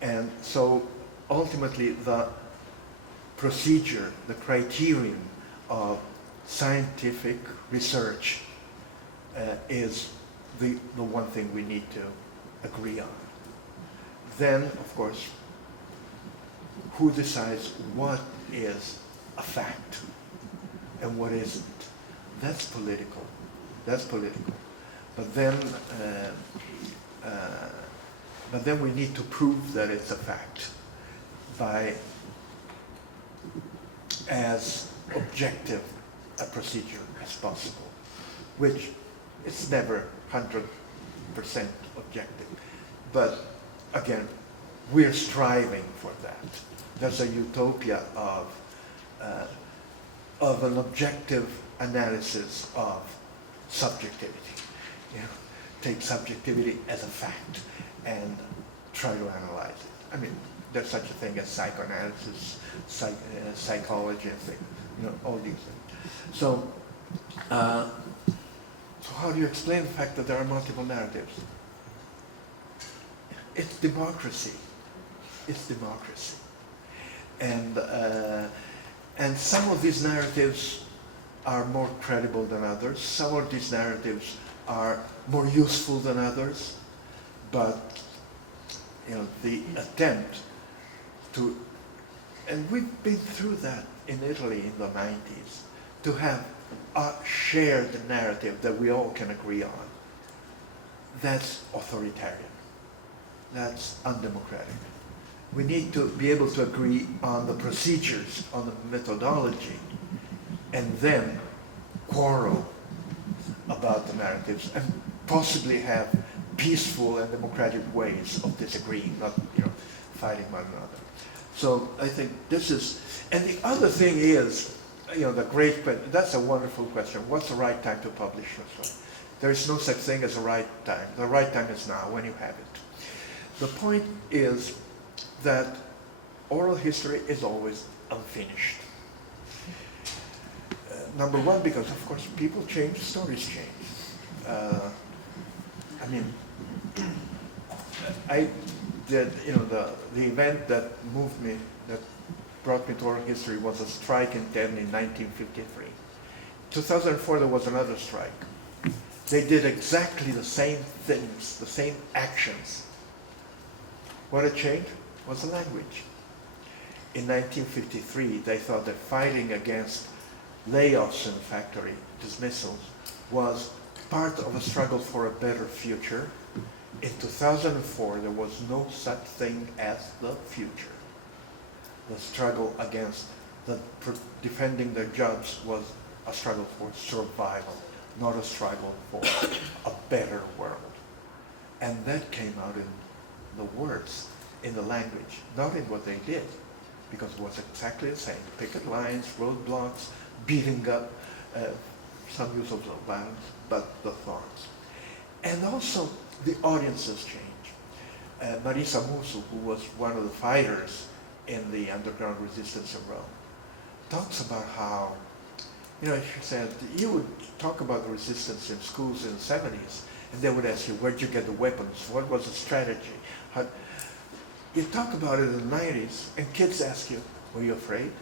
And so ultimately the procedure, the criterion of scientific research is the one thing we need to agree on. Then, of course, who decides what is a fact and what isn't? That's political. That's political. But then we need to prove that it's a fact by as objective a procedure as possible, which is never 100% objective. But again, we're striving for that. There's a utopia of an objective analysis of subjectivity. You know, take subjectivity as a fact and try to analyze it. I mean, there's such a thing as psychoanalysis, psychology, and things, you know, all these things. So how do you explain the fact that there are multiple narratives? It's democracy. It's democracy. And some of these narratives are more credible than others. Some of these narratives are more useful than others. But you know, the attempt to, and we've been through that in Italy in the 90s, to have a shared narrative that we all can agree on. That's authoritarian. That's undemocratic. We need to be able to agree on the procedures, on the methodology, and then quarrel about the narratives and possibly have peaceful and democratic ways of disagreeing, not, you know, fighting one another. So I think this is, and the other thing is, you know, the great question, that's a wonderful question. What's the right time to publish this one? There is no such thing as a right time. The right time is now, when you have it. The point is that oral history is always unfinished. Number one, because of course people change, stories change. I mean, I did, you know, the event that moved me, that brought me to oral history was a strike in Terni in 1953. 2004 there was another strike. They did exactly the same things, the same actions. What had changed was the language. In 1953, they thought that fighting against layoffs in the factory, dismissals, was part of a struggle for a better future. In 2004, there was no such thing as the future. The struggle against defending their jobs was a struggle for survival, not a struggle for a better world. And that came out in the words, in the language, not in what they did, because it was exactly the same. Picket lines, roadblocks, beating up, some use of violence, but the thoughts. And also, the audiences change. Marisa Musso, who was one of the fighters in the underground resistance in Rome, talks about how, you know, she said, you would talk about the resistance in schools in the 70s, and they would ask you, where'd you get the weapons? What was the strategy? You talk about it in the 90s, and kids ask you, were you afraid?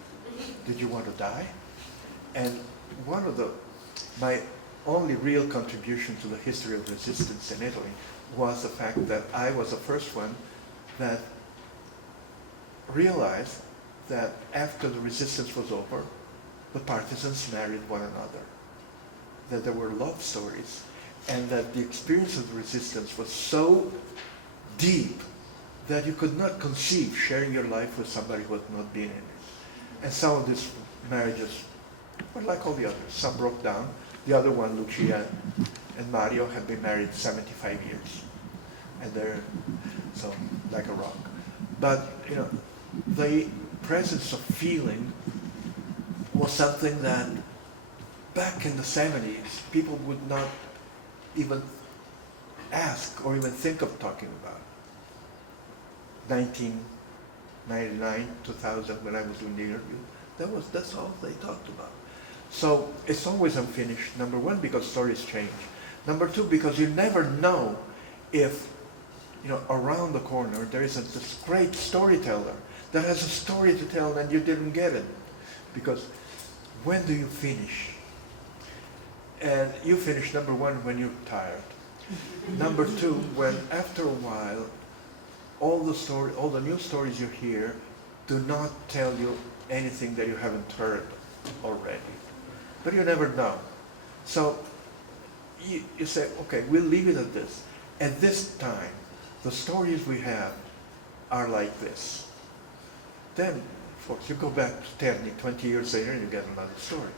Did you want to die? And one of my only real contribution to the history of resistance in Italy was the fact that I was the first one that realized that after the resistance was over, the partisans married one another, that there were love stories, and that the experience of the resistance was so deep that you could not conceive sharing your life with somebody who had not been in it. And some of these marriages were like all the others. Some broke down. The other one, Lucia and Mario, had been married 75 years. And they're so like a rock. But, you know, the presence of feeling was something that back in the 70s, people would not even ask or even think of talking about. 1999, 2000, when I was doing the interview, that's all they talked about. So it's always unfinished, number one, because stories change. Number two, because you never know if, around the corner, there is this great storyteller that has a story to tell and you didn't get it. Because when do you finish? And you finish, number one, when you're tired. Number two, when after a while, all the new stories you hear do not tell you anything that you haven't heard already. But you never know. So you say, okay, we'll leave it at this. At this time, the stories we have are like this. Then, of course, you go back 10, 20 years later and you get another story.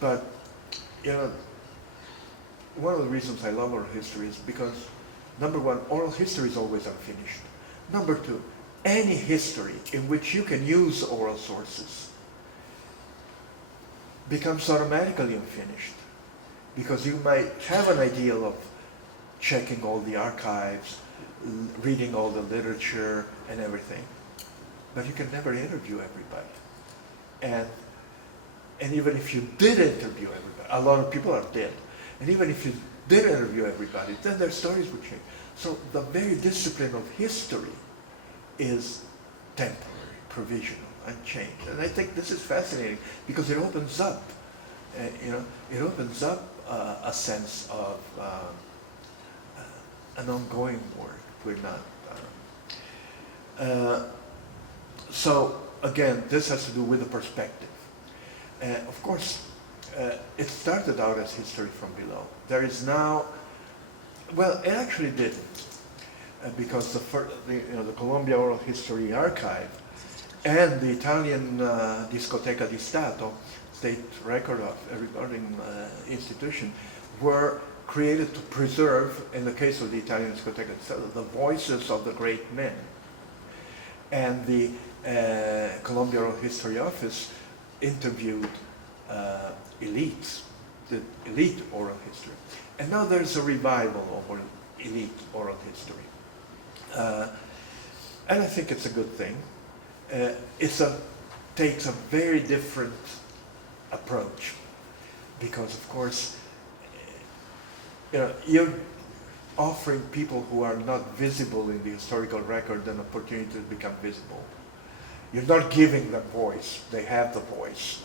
But, one of the reasons I love oral history is because, number one, oral history is always unfinished. Number two, any history in which you can use oral sources becomes automatically unfinished. Because you might have an ideal of checking all the archives, reading all the literature and everything, but you can never interview everybody. And even if you did interview everybody, a lot of people are dead, and even if you did interview everybody, then their stories would change. So the very discipline of history is temporary, provisional, unchanged. And I think this is fascinating because it opens up, it opens up a sense of an ongoing work. We're not. So again, this has to do with the perspective. Of course, it started out as history from below. There is now, well, it actually didn't, because the Columbia Oral History Archive and the Italian Discoteca di Stato, state record of recording institution, were created to preserve, in the case of the Italian Discoteca di Stato, the voices of the great men. And the Columbia Oral History Office interviewed elites, the elite oral history. And now there's a revival of elite oral history. And I think it's a good thing. Takes a very different approach because, of course, you're offering people who are not visible in the historical record an opportunity to become visible. You're not giving them voice. They have the voice.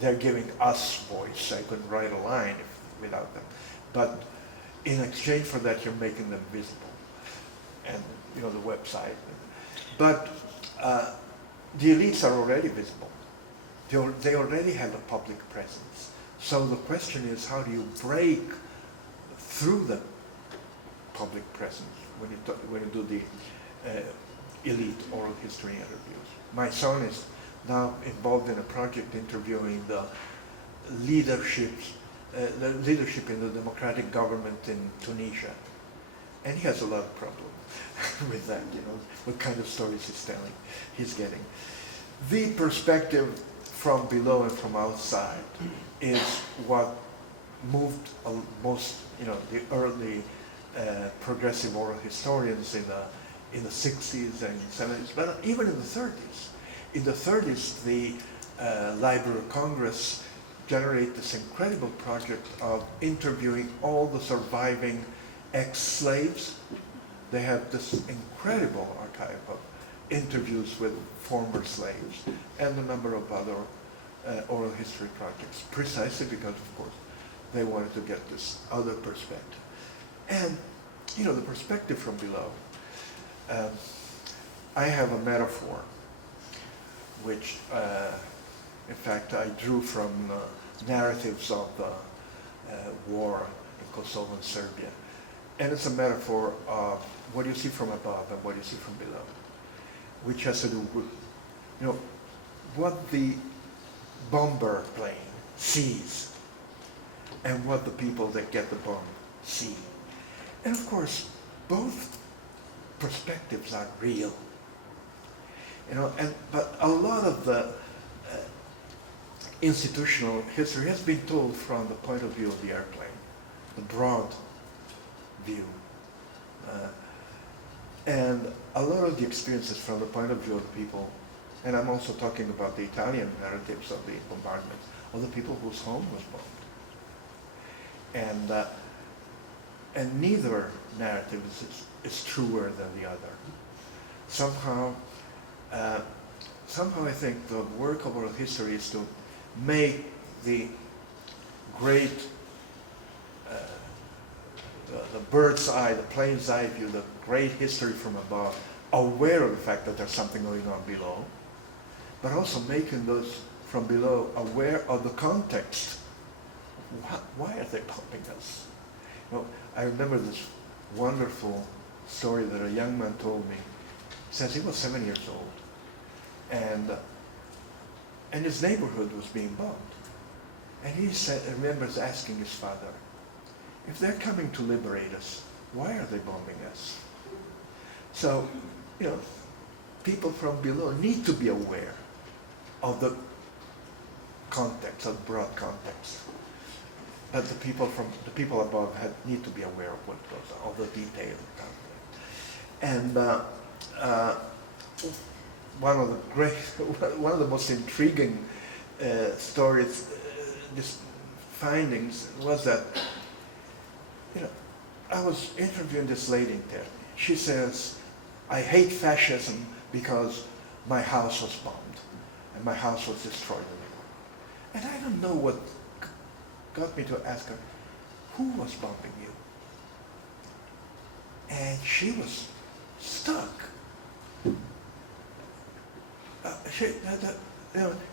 They're giving us voice. I couldn't write a line without them. But in exchange for that, you're making them visible. And, the website. But the elites are already visible. They already have a public presence. So the question is, how do you break through the public presence when you do the elite oral history interviews? My son is now involved in a project interviewing the leadership in the democratic government in Tunisia. And he has a lot of problems with that, what kind of stories he's getting. The perspective from below and from outside is what moved most, the early progressive oral historians in the 60s and 70s, but even in the 30s. In the 30s, the Library of Congress generated this incredible project of interviewing all the surviving ex-slaves. They have this incredible archive of interviews with former slaves and a number of other oral history projects, precisely because, of course, they wanted to get this other perspective. And, the perspective from below. I have a metaphor, which, in fact, I drew from narratives of the war in Kosovo and Serbia. And it's a metaphor of what you see from above and what you see from below, which has to do with, what the bomber plane sees and what the people that get the bomb see. And of course, both perspectives are real. But a lot of the institutional history has been told from the point of view of the airplane, the broad view. And a lot of the experiences from the point of view of the people, and I'm also talking about the Italian narratives of the bombardments, of the people whose home was bombed. And And neither narrative is truer than the other. Somehow, somehow I think the work of oral history is to make the great, the bird's eye, the plane's eye view, the great history from above, aware of the fact that there's something going on below, but also making those from below aware of the context. Why are they pumping us? You know, I remember this wonderful story that a young man told me. Since he was 7 years old, and his neighborhood was being bombed. And he remembers asking his father, if they're coming to liberate us, why are they bombing us? So, you know, people from below need to be aware of the context, of broad context. But the people above need to be aware of what goes on, of the detail of the conflict. And one of the most intriguing stories, findings, was that, you know, I was interviewing this lady in Terni. She says, I hate fascism because my house was bombed and my house was destroyed in the war. And I don't know what got me to ask her, who was bombing you? And she was stuck.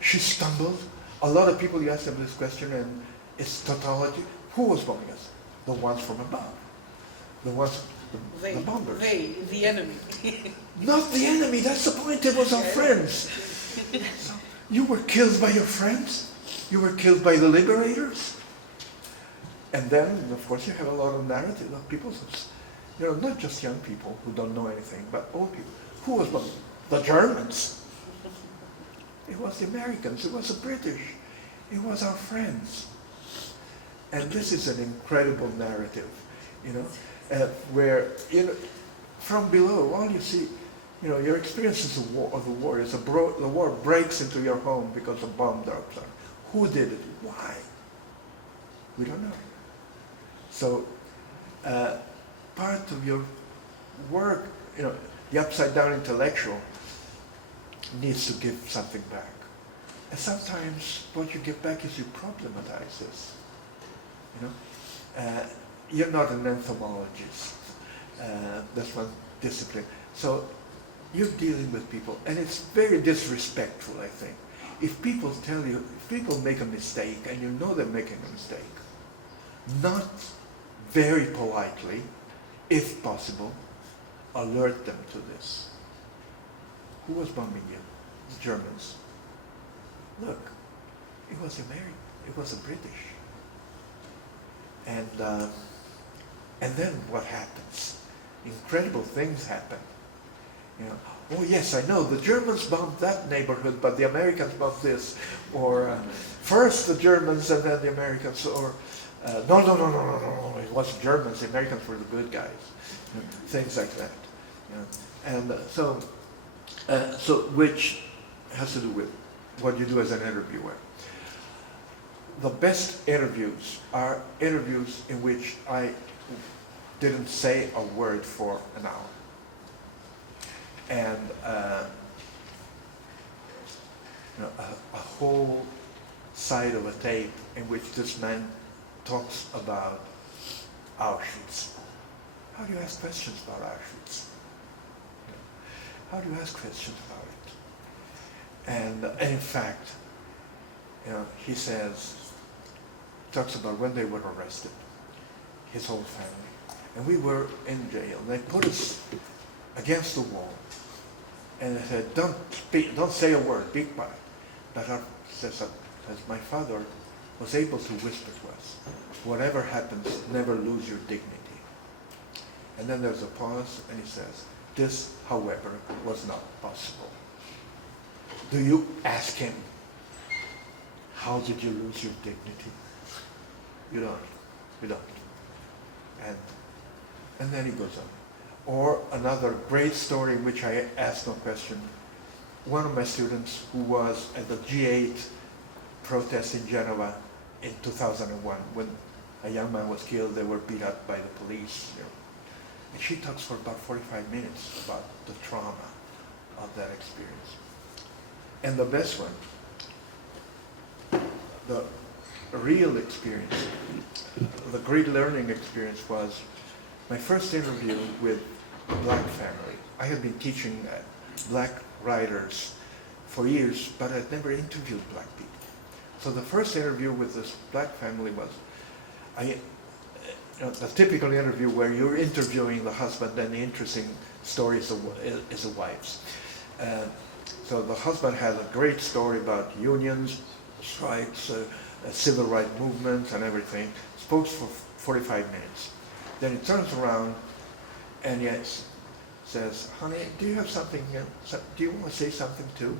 She stumbled. A lot of people, you ask them this question, and it's tautology. Who was bombing us? The ones from above. The ones, the bombers. The enemy. Not the enemy, that's the point. It was our friends. So, you were killed by your friends? You were killed by the liberators? And then, of course, you have a lot of narrative of people, you know, not just young people who don't know anything, but old people. Who was bombing? The Germans. It was the Americans. It was the British. It was our friends. And this is an incredible narrative, you know, where, you know, from below, all you see, you know, your experiences of the war is the war breaks into your home because a bomb drops on. Who did it? Why? We don't know. So, part of your work, you know, the upside down intellectual needs to give something back. And sometimes what you give back is you problematize this. You know, you're not an entomologist. That's one discipline. So you're dealing with people, and it's very disrespectful, I think. If people tell you, if people make a mistake, and you know they're making a mistake, not very politely, if possible, alert them to this. Who was bombing you? The Germans. Look, it was the American, it was the British. And then what happens? Incredible things happen. You know, oh yes, I know, the Germans bombed that neighborhood, but the Americans bombed this. Or first the Germans and then the Americans. Or no, it wasn't Germans, the Americans were the good guys. You know, things like that. You know. And so which has to do with what you do as an interviewer. The best interviews are interviews in which I didn't say a word for an hour. And you know, a whole side of a tape in which this man talks about Auschwitz. How do you ask questions about Auschwitz? You know, how do you ask questions about it? And in fact, you know, he talks about when they were arrested, his whole family. And we were in jail. They put us against the wall. And they said, don't speak, don't say a word, be quiet. But says my father was able to whisper to us, whatever happens, never lose your dignity. And then there's a pause, and he says, this, however, was not possible. Do you ask him, how did you lose your dignity? You don't. You don't. And then he goes on. Or another great story in which I asked no question. One of my students who was at the G8 protest in Genova in 2001, when a young man was killed, they were beat up by the police. You know. And she talks for about 45 minutes about the trauma of that experience. And the best one, the real experience, the great learning experience was my first interview with a black family. I had been teaching black writers for years, but I'd never interviewed black people. So the first interview with this black family was a typical interview where you're interviewing the husband and the interesting story is the wife's. So the husband has a great story about unions, strikes, civil rights movements and everything. Spoke for 45 minutes. Then he turns around and says, honey, do you have something, do you want to say something too?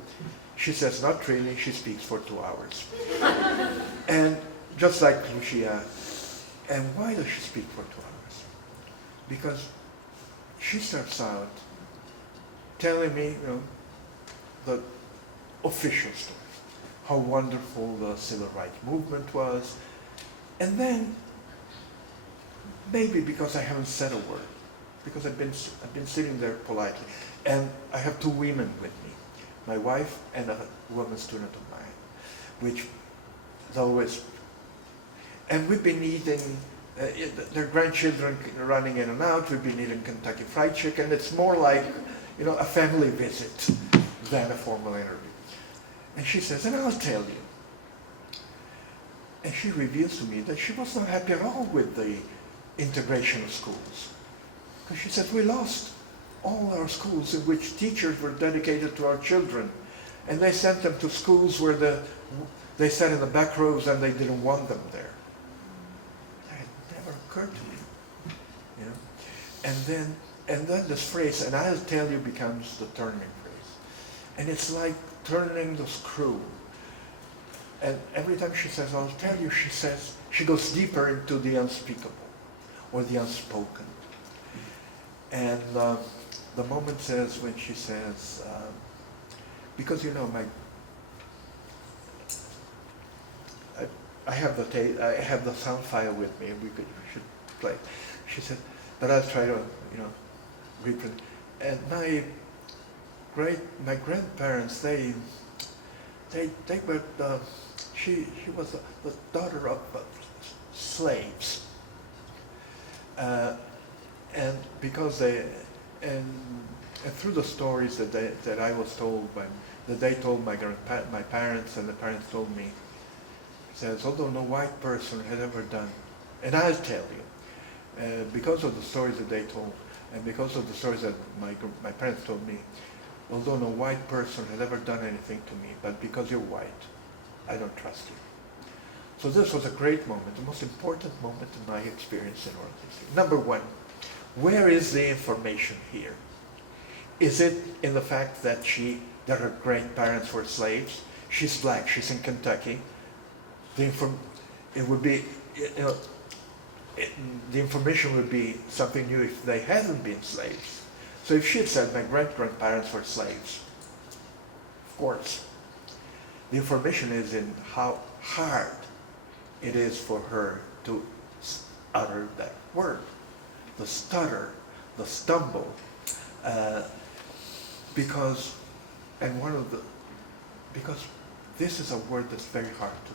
She says, not really. She speaks for 2 hours. And just like Lucia, and why does she speak for 2 hours? Because she starts out telling me, the official story, how wonderful the civil rights movement was, and then maybe because I haven't said a word, because I've been sitting there politely, and I have 2 women with me, my wife and a woman student of mine, which is always, and we've been eating, their grandchildren running in and out, we've been eating Kentucky Fried Chicken. It's more like, a family visit than a formal interview. And she says, and I'll tell you. And she reveals to me that she was not happy at all with the integration of schools. Because she said, we lost all our schools in which teachers were dedicated to our children. And they sent them to schools where they sat in the back rows and they didn't want them there. That never occurred to me. And then this phrase, and I'll tell you, becomes the turning phrase. And it's like turning the screw. And every time she says, I'll tell you, she goes deeper into the unspeakable or the unspoken. And the moment says, when she says, because I have the sound file with me, and we should play. She said, but I'll try to, reprint. And my grandparents, they were, she was the daughter of slaves. And because and through the stories that I was told that they told my parents and the parents told me, says, although no white person had ever done, and I'll tell you, because of the stories that they told, and because of the stories that my parents told me, although no white person had ever done anything to me, but because you're white, I don't trust you. So this was a great moment, the most important moment in my experience in oral history. Number one, where is the information here? Is it in the fact that her great-parents were slaves? She's black, she's in Kentucky. The information would be something new if they hadn't been slaves. So if she had said, my great-grandparents were slaves, of course, the information is in how hard it is for her to utter that word, the stutter, the stumble, because this is a word that's very hard to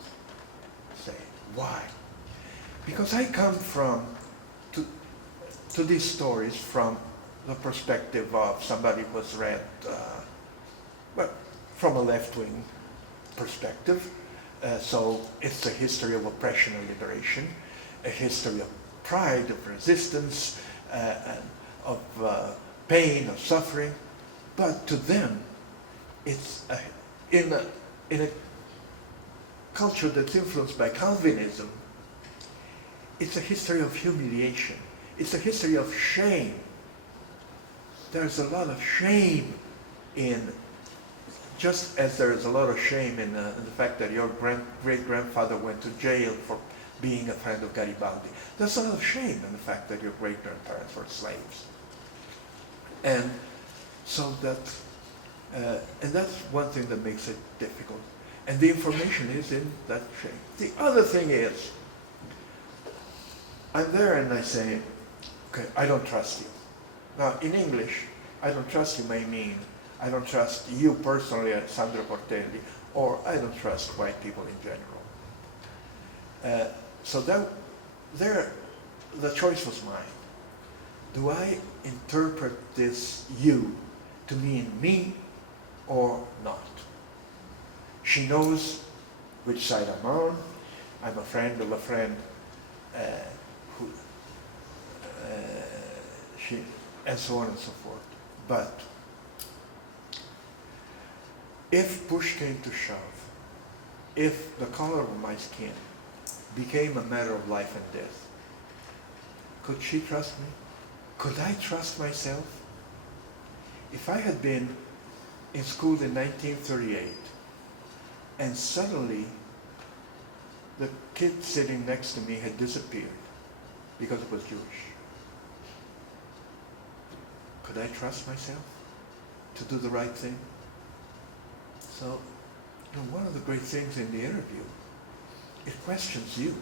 say. Why? Because I come to these stories from the perspective of somebody who has read, from a left-wing perspective. So it's the history of oppression and liberation, a history of pride, of resistance, of pain, of suffering. But to them, it's in a culture that's influenced by Calvinism, it's a history of humiliation. It's a history of shame. There's a lot of shame just as there is a lot of shame in the fact that your great-grandfather went to jail for being a friend of Garibaldi. There's a lot of shame in the fact that your great-grandparents were slaves. And so and that's one thing that makes it difficult. And the information is in that shame. The other thing is, I'm there and I say, okay, I don't trust you. Now, in English, I don't trust you may mean, I don't trust you personally, Alessandro Portelli, or I don't trust white people in general. So there, the choice was mine. Do I interpret this you to mean me or not? She knows which side I'm on. I'm a friend of a friend who, and so on and so forth. But if push came to shove, if the color of my skin became a matter of life and death, could she trust me? Could I trust myself? If I had been in school in 1938 and suddenly the kid sitting next to me had disappeared because it was Jewish, could I trust myself to do the right thing? So, one of the great things in the interview, it questions you.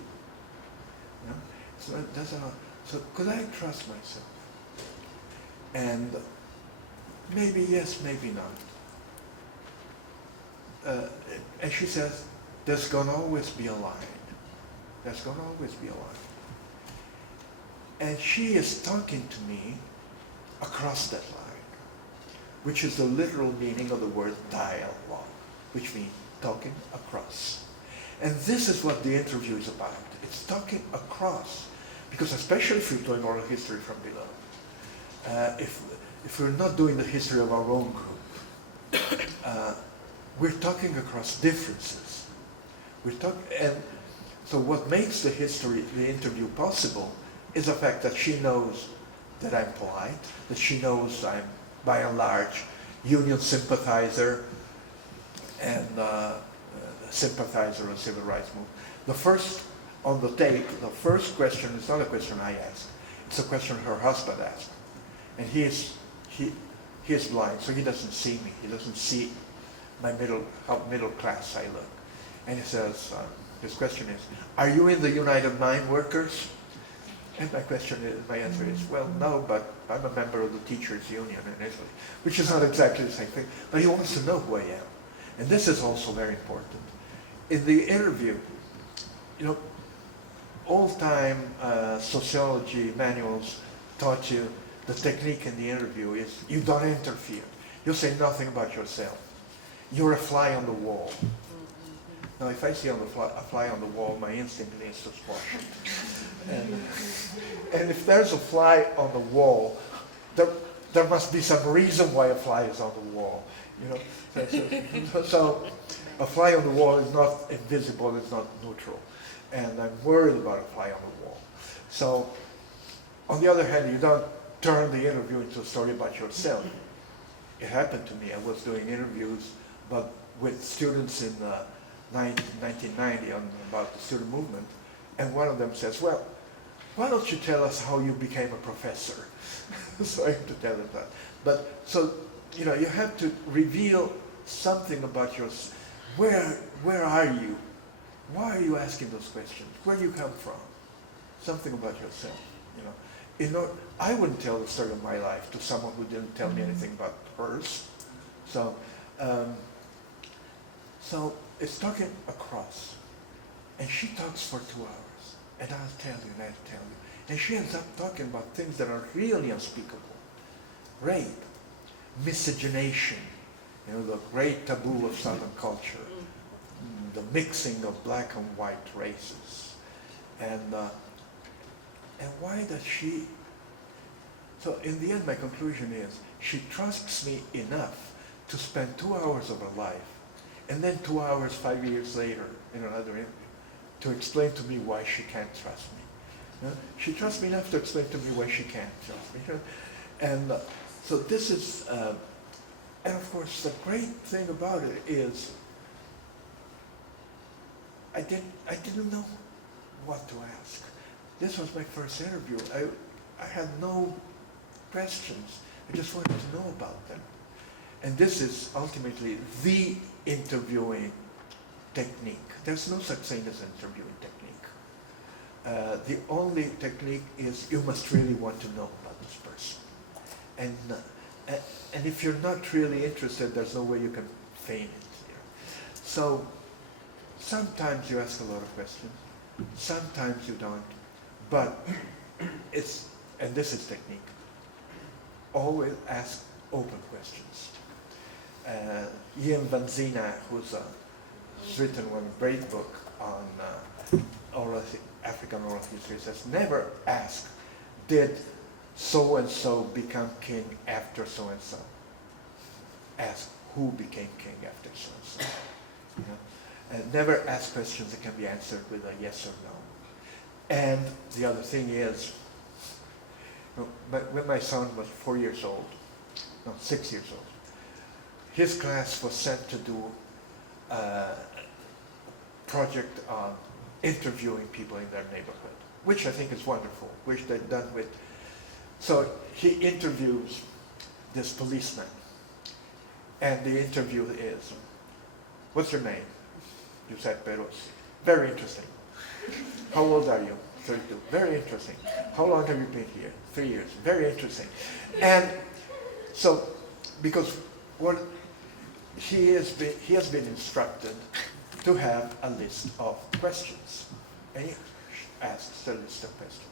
So could I trust myself? And maybe yes, maybe not. And she says, there's going to always be a line. There's going to always be a line. And she is talking to me across that line, which is the literal meaning of the word dialogue, which means talking across. And this is what the interview is about. It's talking across. Because especially if you're doing oral history from below, if we're not doing the history of our own group, we're talking across differences. And so what makes the interview possible is the fact that she knows that I'm polite, that she knows I'm, by and large, union sympathizer and sympathizer of civil rights movement. On the tape, the first question is not a question I asked. It's a question her husband asked. And he is blind, so he doesn't see me. He doesn't see how middle class I look. And he says, his question is, are you in the United Mine Workers? And my answer is, well, no, but I'm a member of the teachers' union in Italy, which is not exactly the same thing. But he wants to know who I am. And this is also very important. In the interview, old-time sociology manuals taught you the technique in the interview is you don't interfere. You say nothing about yourself. You're a fly on the wall. Now, if I see a fly on the wall, my instinct is to squash it. And if there's a fly on the wall, there must be some reason why a fly is on the wall. So a fly on the wall is not invisible, it's not neutral. And I'm worried about a fly on the wall. So, on the other hand, you don't turn the interview into a story about yourself. It happened to me. I was doing interviews with students in 1990 about the student movement, and one of them says, well, why don't you tell us how you became a professor? So I have to tell them that. But, so, you have to reveal something about yourself. Where are you? Why are you asking those questions? Where do you come from? Something about yourself, I wouldn't tell the story of my life to someone who didn't tell me anything about hers. So, so it's talking across. And she talks for 2 hours. And I'll tell you, and I'll tell you. And she ends up talking about things that are really unspeakable. Rape, miscegenation, the great taboo of Southern culture. The mixing of black and white races. And why does she... So in the end, my conclusion is, she trusts me enough to spend 2 hours of her life, and then 2 hours, 5 years later, in another interview, to explain to me why she can't trust me. She trusts me enough to explain to me why she can't trust me. And so this is... and of course, the great thing about it is, I didn't know what to ask. This was my first interview. I had no questions. I just wanted to know about them. And this is ultimately the interviewing technique. There's no such thing as interviewing technique. The only technique is you must really want to know about this person. And if you're not really interested, there's no way you can feign it. You know? So sometimes you ask a lot of questions, sometimes you don't, but it's, and this is technique, always ask open questions. Ian Van Zina, who's written one great book on African oral history, says never ask, did so-and-so become king after so-and-so? Ask, who became king after so-and-so? You know? And never ask questions that can be answered with a yes or no. And the other thing is, you know, when my son was 4 years old, no, 6 years old, his class was sent to do a project on interviewing people in their neighborhood, which I think is wonderful, which they've done with. So he interviews this policeman, and the interview is, what's your name? Giuseppe Rossi. Very interesting. How old are you? 32. Very interesting. How long have you been here? 3 years. Very interesting. And so, because what he has been instructed to have a list of questions, and he asks a list of questions.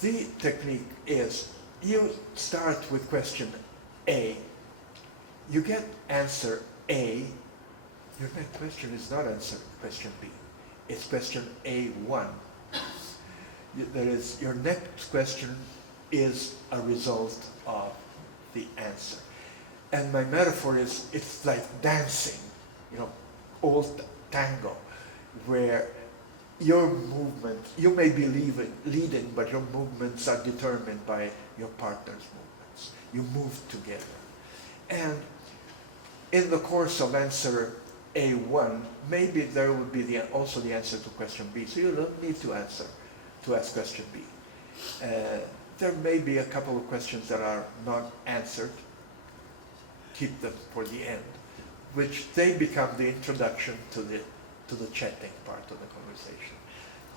The technique is you start with question A, you get answer A, your next question is not answer question B, it's question A1. Your next question is a result of the answer. And my metaphor is, it's like dancing, you know, old tango, where your movement, you may be leading, but your movements are determined by your partner's movements. You move together. And in the course of answer A1, maybe there would be also the answer to question B. So you don't need to ask question B. There may be a couple of questions that are not answered. Keep them for the end, which they become the introduction to the chatting part of the conversation.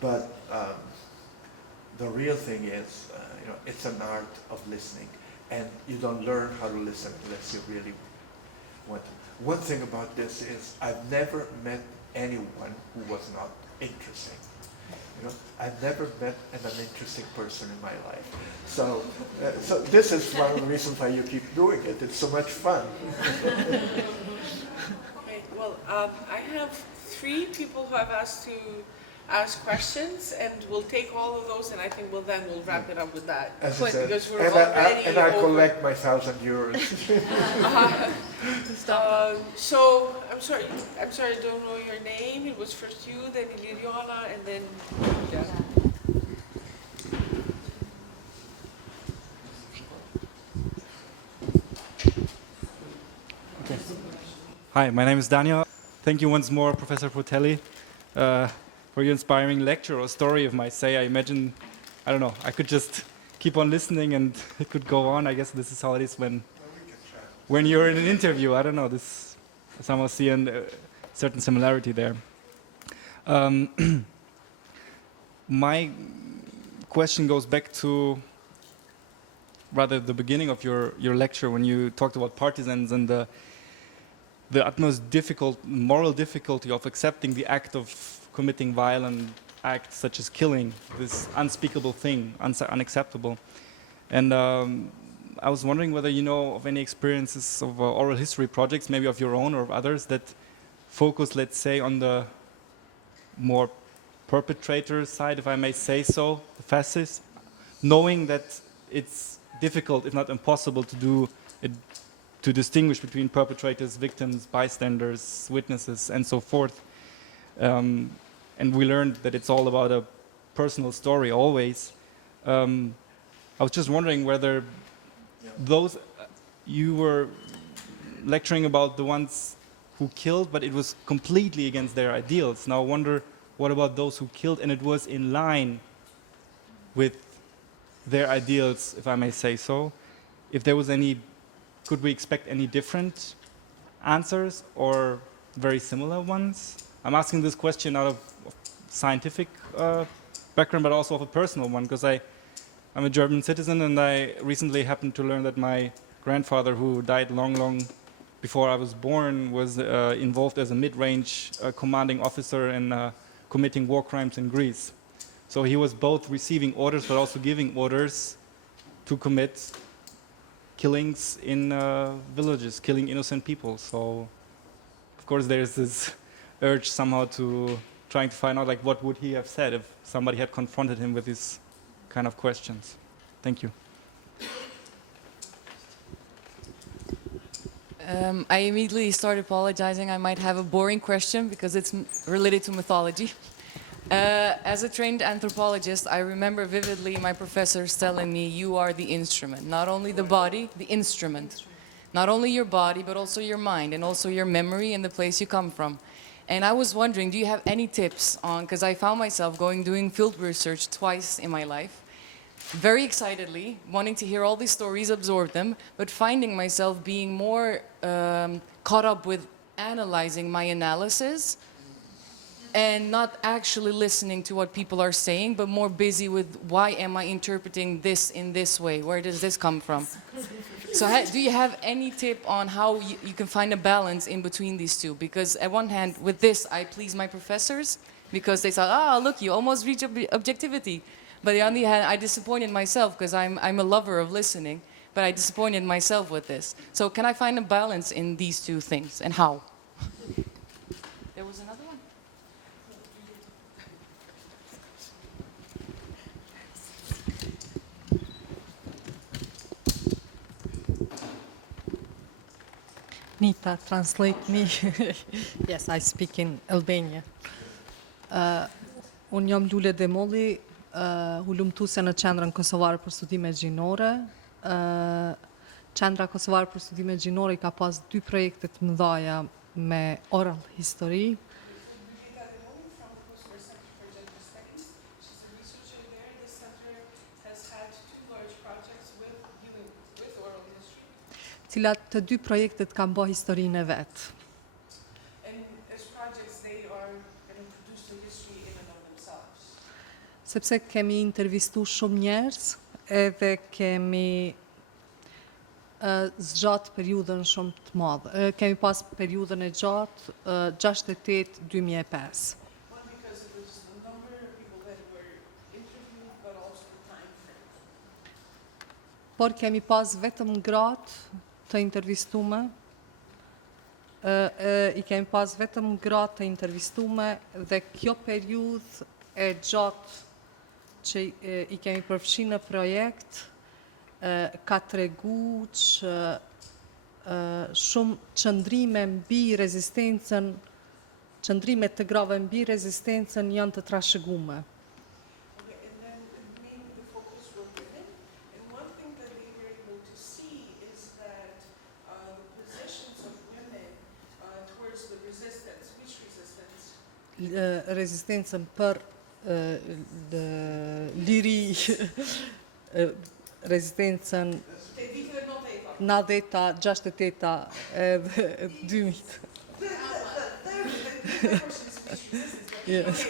But the real thing is, you know, it's an art of listening, and you don't learn how to listen unless you really want to. One thing about this is I've never met anyone who was not interesting. You know, I've never met an uninteresting person in my life. So, so this is one of the reasons why you keep doing it. It's so much fun. Okay, well, I have 3 people who have asked to ask questions, and we'll take all of those, and I think we'll wrap it up with that. As I said, because we're and already I collect my €1,000. So I'm sorry, I don't know your name. It was first you, then Iliriola, and then Julia. Okay. Hi, my name is Daniel. Thank you once more, Professor Portelli, for your inspiring lecture or story, if I might say. I imagine, I don't know, I could just keep on listening and it could go on. I guess this is how it is when you're in an interview. I don't know, this somehow see a certain similarity there. My question goes back to rather the beginning of your lecture when you talked about partisans and the utmost moral difficulty of accepting the act of committing violent acts such as killing, this unspeakable thing, unacceptable. And I was wondering whether you know of any experiences of oral history projects, maybe of your own or of others, that focus, let's say, on the more perpetrator side, if I may say so, the fascist, knowing that it's difficult, if not impossible, to do it, to distinguish between perpetrators, victims, bystanders, witnesses, and so forth. And we learned that it's all about a personal story always. I was just wondering whether those, you were lecturing about the ones who killed, but it was completely against their ideals. Now I wonder, what about those who killed and it was in line with their ideals, if I may say so? If there was any, could we expect any different answers or very similar ones? I'm asking this question out of scientific background, but also of a personal one, because I'm a German citizen, and I recently happened to learn that my grandfather, who died long before I was born, was involved as a mid-range commanding officer in committing war crimes in Greece. So he was both receiving orders but also giving orders to commit killings in villages, killing innocent people. So of course there's this urge somehow to trying to find out like what would he have said if somebody had confronted him with these kind of questions. Thank you. I immediately start apologizing. I might have a boring question because it's related to mythology. As a trained anthropologist, I remember vividly my professors telling me, you are the instrument, not only the body, the instrument. Not only your body, but also your mind and also your memory and the place you come from. And I was wondering, do you have any tips on, because I found myself doing field research twice in my life, very excitedly, wanting to hear all these stories, absorb them, but finding myself being more caught up with analyzing my analysis and not actually listening to what people are saying, but more busy with why am I interpreting this in this way? Where does this come from? So do you have any tip on how you can find a balance in between these two? Because at one hand, with this, I please my professors because they thought, ah, look, you almost reach objectivity. But on the other hand, I disappointed myself because I'm a lover of listening, but I disappointed myself with this. So can I find a balance in these two things, and how? There was another one? Nita, translate me. Yes, I speak in Albania. Unë jam Lule Demolli, hulumtuese në Qendrën Kosovare për Studime Gjinore. Qendra Kosovare për Studime Gjinore ka pas 2 projekte të mëdhaja me oral history. Cilat të 2 projektet kanë bë historinë e vet. Sepse kemi intervistu shumë njerëz edhe kemi zgjat periudhën shumë të madhe. Kemi pas periudhën e gjatë 68-2005. Por kemi pas vetëm gratë të intervistume, i kemi pas vetëm gratë të intervistume dhe kjo periudhë e gjatë që i kemi përfshi në projekt ka tregu që shumë qëndrime mbi rezistencën, qëndrimet të grave mbi rezistencën janë të trashëgume. Rezistencën për liri, rezistencën 90-ta, 68-ta edhe 2000. Yes.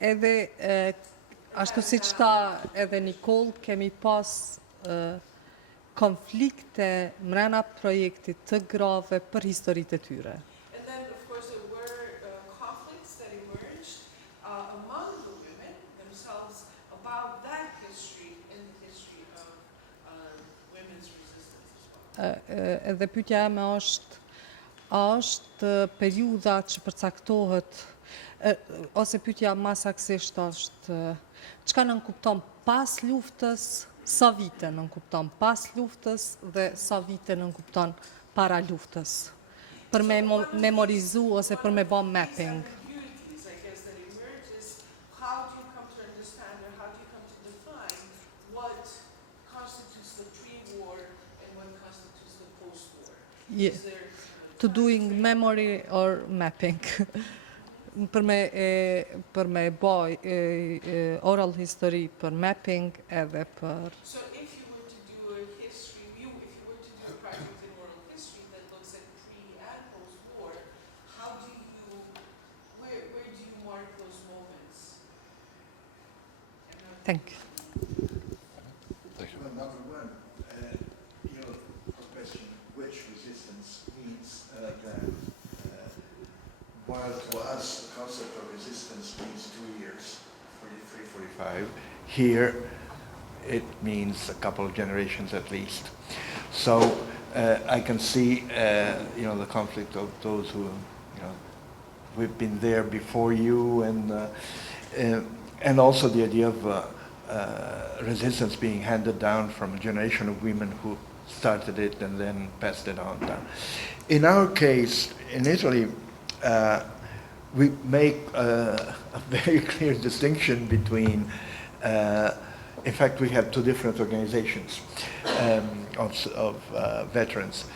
Edhe ashtu si që tha edhe Nikol, kemi pas konflikte mrena projektit të grave për historitë e tyre. Edhe pyetja ime është periudha që përcaktohet, ose pyetja më saktësisht është çka nënkupton pas luftës, sa vite nënkupton pas luftës dhe sa vite nënkupton para luftës, për me memorizu ose për me bë mapping. to doing memory or mapping. Për me boj oral history për mapping edhe për... So if you were to do a history review, if you were to do a project in oral history that looks at pre and post-war, how do you, where do you mark those moments? Thank you. Well, number one, your question, which resistance means that while to us the concept of resistance means 2 years, 43, 45, here it means a couple of generations at least. So I can see, the conflict of those who, we've been there before you, and also the idea of resistance being handed down from a generation of women who started it and then passed it on down. In our case, in Italy, we make a very clear distinction between, in fact, we have two different organizations of veterans.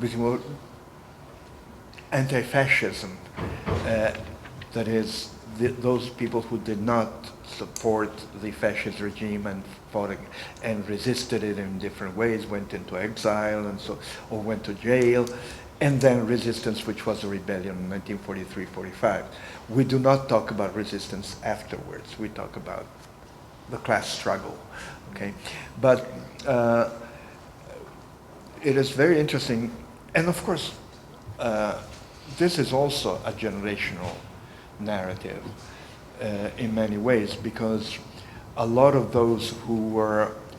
Between anti-fascism, that is, those people who did not support the fascist regime and fought and resisted it in different ways, went into exile and so, or went to jail, and then resistance, which was a rebellion in 1943-45. We do not talk about resistance afterwards. We talk about the class struggle, okay? But it is very interesting, and of course, this is also a generational narrative in many ways, because a lot of those who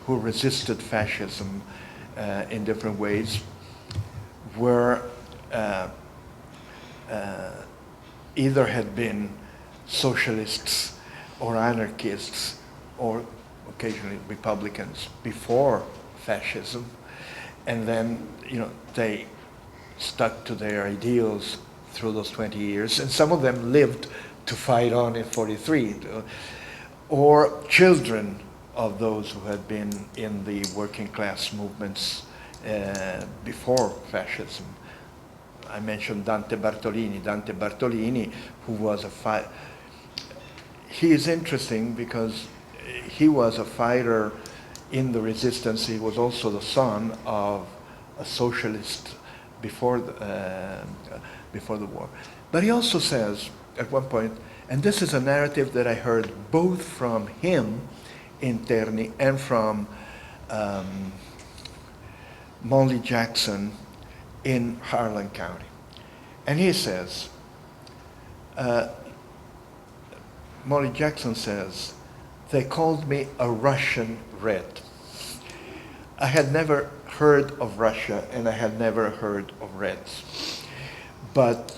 resisted fascism in different ways were either had been socialists or anarchists or occasionally Republicans before fascism, and then they stuck to their ideals through those 20 years, and some of them lived to fight on in 43, or children of those who had been in the working class movements before fascism. I mentioned Dante Bartolini, who was he is interesting because he was a fighter in the resistance. He was also the son of a socialist before the war. But he also says at one point, and this is a narrative that I heard both from him in Terni and from Molly Jackson in Harlan County. And he says, Molly Jackson says, they called me a Russian Red. I had never heard of Russia, and I had never heard of Reds. But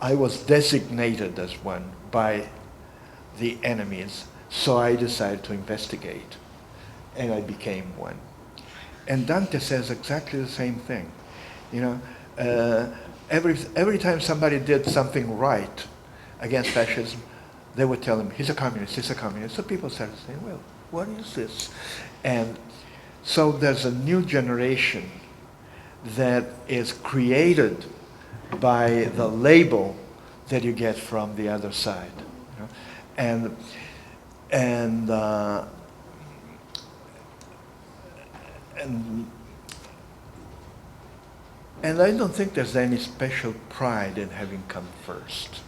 I was designated as one by the enemies, so I decided to investigate, and I became one. And Dante says exactly the same thing. Every time somebody did something right against fascism, they would tell him, he's a communist, he's a communist. So people started saying, well, what is this? And so there's a new generation that is created by the label that you get from the other side. And I don't think there's any special pride in having come first.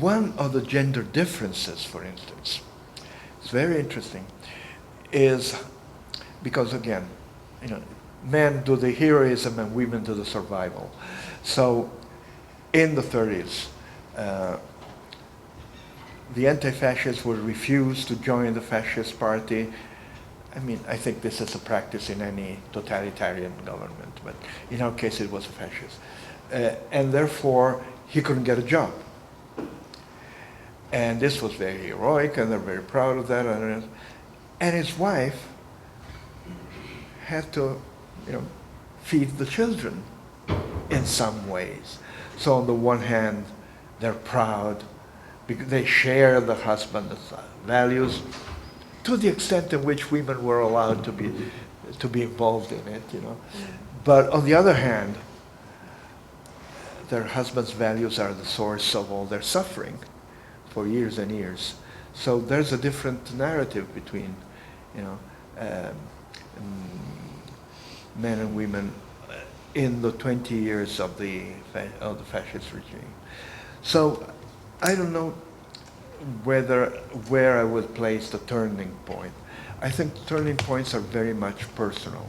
One of the gender differences, for instance, it's very interesting, is because again, men do the heroism and women do the survival. So in the 30s, the anti-fascists would refuse to join the fascist party. I mean, I think this is a practice in any totalitarian government, but in our case it was a fascist. And therefore, he couldn't get a job. And this was very heroic, and they're very proud of that. And his wife had to, feed the children in some ways. So on the one hand, they're proud because they share the husband's values to the extent in which women were allowed to be to be involved in it, you know. But on the other hand, their husbands' values are the source of all their suffering for years and years. So there's a different narrative between, you know, men and women in the 20 years of the fascist regime. So I don't know where I would place the turning point. I think turning points are very much personal,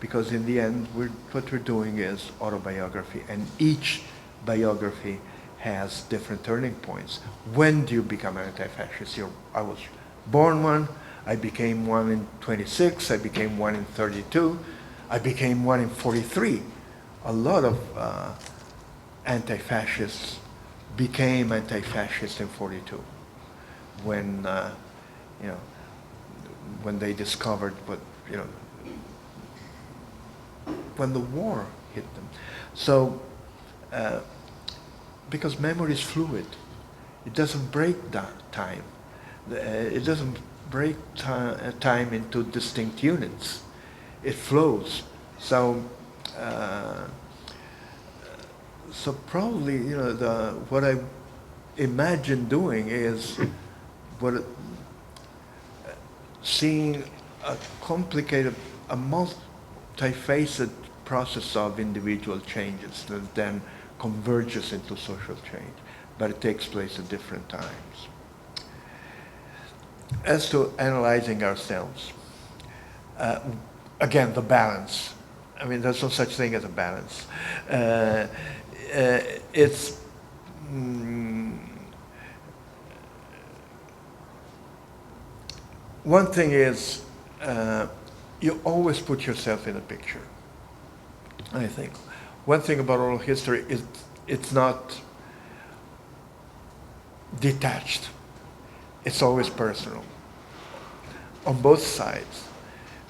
because in the end, what we're doing is autobiography, and each biography has different turning points. When do you become an anti-fascist? I was born one, I became one in 26, I became one in 32, I became one in 43. A lot of anti-fascists became anti-fascists in 42, when you know, when they discovered what, you know, when the war hit them. So, because memory is fluid, it doesn't break time. It doesn't break time into distinct units. It flows. So, so probably, you know, what I imagine doing is seeing a complicated, a multifaceted process of individual changes that then converges into social change, but it takes place at different times. As to analyzing ourselves, again, the balance. I mean, there's no such thing as a balance. It's one thing is you always put yourself in a picture, I think. One thing about oral history is it's not detached. It's always personal. On both sides.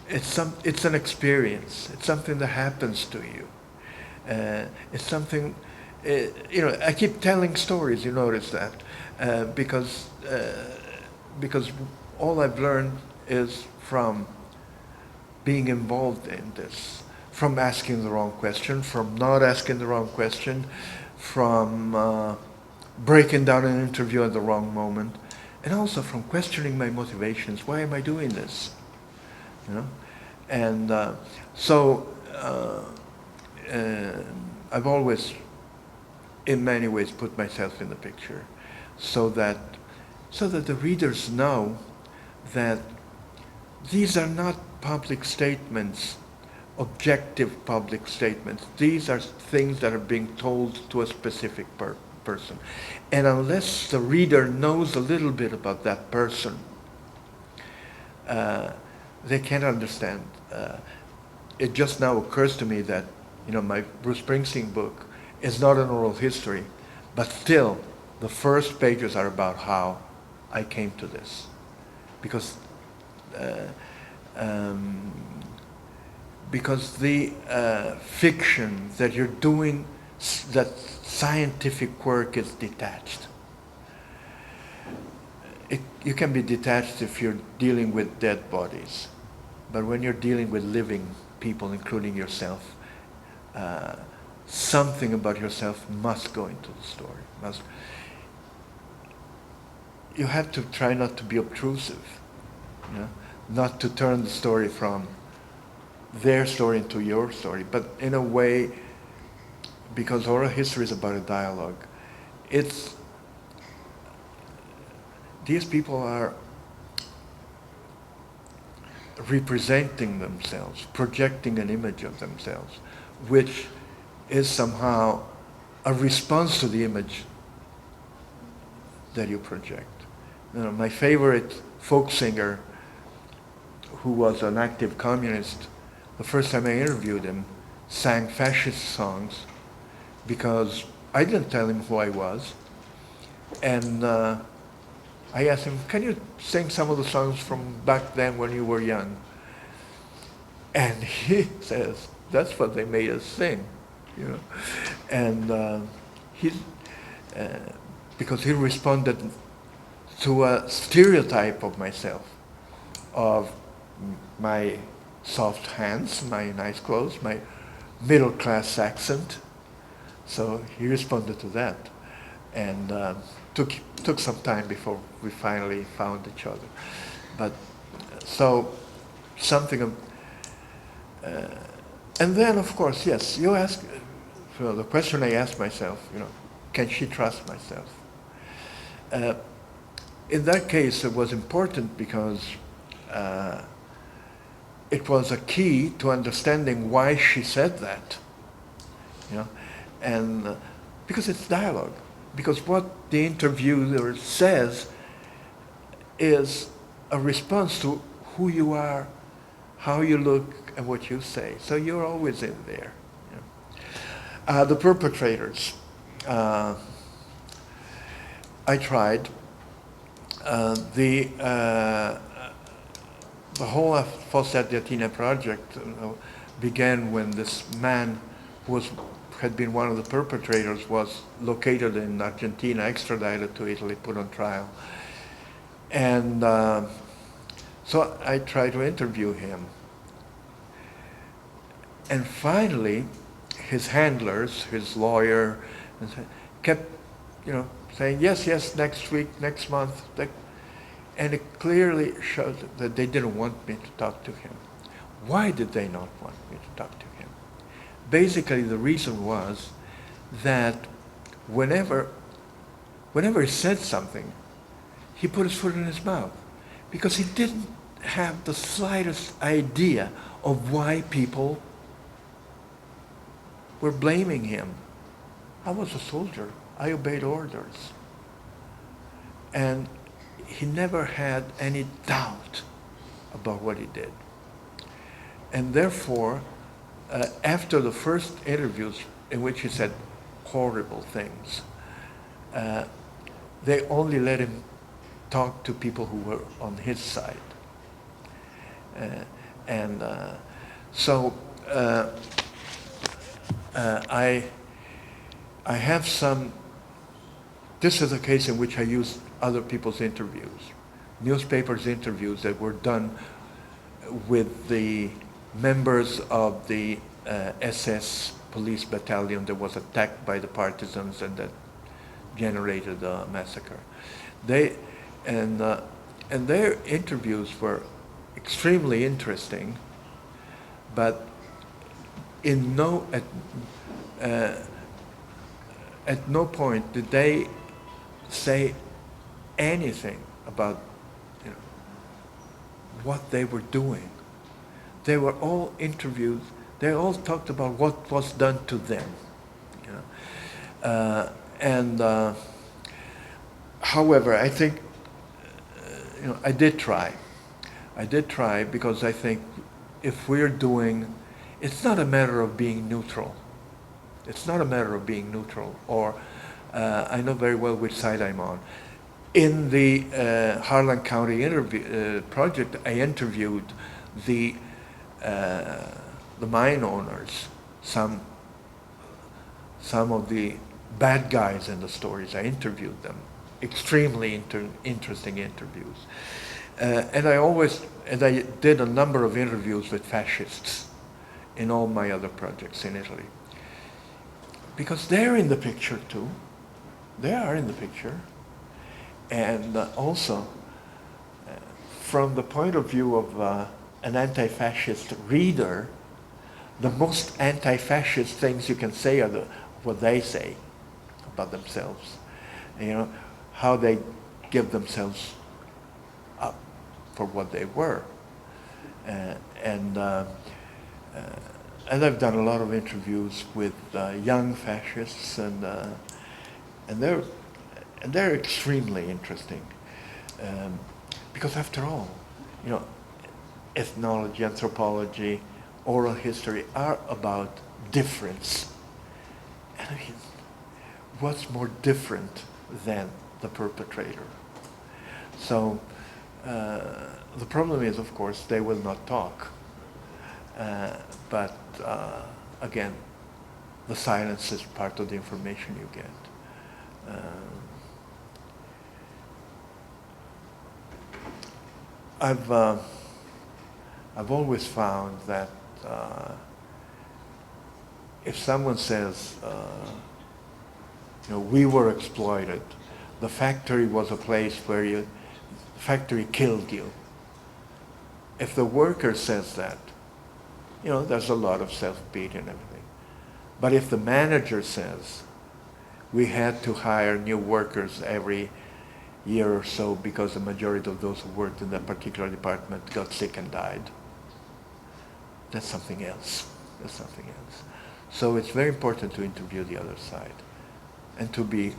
It's an experience. It's something that happens to you. It's something, you know, I keep telling stories, you notice that, because all I've learned is from being involved in this, from asking the wrong question, from not asking the wrong question, from breaking down an interview at the wrong moment, and also from questioning my motivations. Why am I doing this? You know, and so I've always, in many ways, put myself in the picture, so that the readers know that these are not public statements, objective public statements. These are things that are being told to a specific person, and unless the reader knows a little bit about that person, they can't understand. It just now occurs to me that, you know, my Bruce Springsteen book is not an oral history, but still, the first pages are about how I came to this, because the fiction that you're doing, that scientific work is detached. You can be detached if you're dealing with dead bodies. But when you're dealing with living people, including yourself, something about yourself must go into the story. You have to try not to be obtrusive, you know? Not to turn the story from their story into your story, but in a way, because oral history is about a dialogue, these people are representing themselves, projecting an image of themselves, which is somehow a response to the image that you project. You know, my favorite folk singer, who was an active communist, the first time I interviewed him, sang fascist songs because I didn't tell him who I was. And I asked him, can you sing some of the songs from back then when you were young? And he says, that's what they made us sing, you know. And because he responded to a stereotype of myself, of my soft hands, my nice clothes, my middle-class accent. So he responded to that, and took some time before we finally found each other. But so something of, and then of course, yes, you ask, so the question I asked myself, can she trust myself? In that case, it was important because it was a key to understanding why she said that, and because it's dialogue. Because what the interviewer says is a response to who you are, how you look, and what you say. So you're always in there. The perpetrators. I tried. The whole Fossa Ardeatina project began when this man who had been one of the perpetrators was located in Argentina, extradited to Italy, put on trial. And so I tried to interview him. And finally, his handlers, his lawyer, kept, saying, yes, next week, next month. And it clearly showed that they didn't want me to talk to him. Why did they not want me to talk to him? Basically, the reason was that whenever he said something, he put his foot in his mouth, because he didn't have the slightest idea of why people were blaming him. I was a soldier. I obeyed orders. And he never had any doubt about what he did. And therefore, after the first interviews in which he said horrible things, they only let him talk to people who were on his side. So I have some, this is a case in which I used other people's interviews, newspapers' interviews that were done with the members of the SS police battalion that was attacked by the partisans and that generated a massacre. And their interviews were extremely interesting, but at no point did they say anything about what they were doing. They were all interviewed. They all talked about what was done to them. However, I think I did try. I did try because I think if we're doing, it's not a matter of being neutral. It's not a matter of being neutral, or I know very well which side I'm on. In the Harlan County project, I interviewed the mine owners, some of the bad guys in the stories. I interviewed them, extremely interesting interviews. And I did a number of interviews with fascists in all my other projects in Italy. Because they're in the picture too. They are in the picture. And also, from the point of view of an anti-fascist reader, the most anti-fascist things you can say are what they say about themselves. How they give themselves up for what they were. And I've done a lot of interviews with young fascists, and they're extremely interesting, because after all, ethnology, anthropology, oral history are about difference. And I mean, what's more different than the perpetrator? So the problem is, of course, they will not talk. But again, the silence is part of the information you get. I've always found that if someone says, we were exploited, the factory was a place where the factory killed you. If the worker says that, there's a lot of self-pity and everything. But if the manager says, we had to hire new workers every year or so because the majority of those who worked in that particular department got sick and died, that's something else. That's something else. So it's very important to interview the other side and to be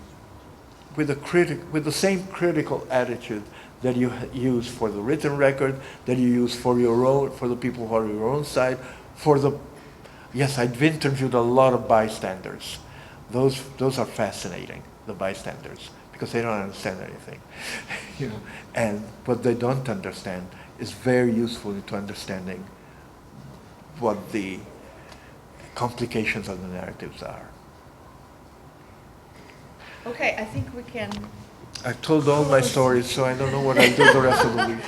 with the same critical attitude that you use for the written record, that you use for the people who are your own side, yes, I've interviewed a lot of bystanders. Those are fascinating, the bystanders, because they don't understand anything. And what they don't understand is very useful to understanding what the complications of the narratives are. Okay, I think we can. I've told all my stories, so I don't know what I'll do the rest of the week.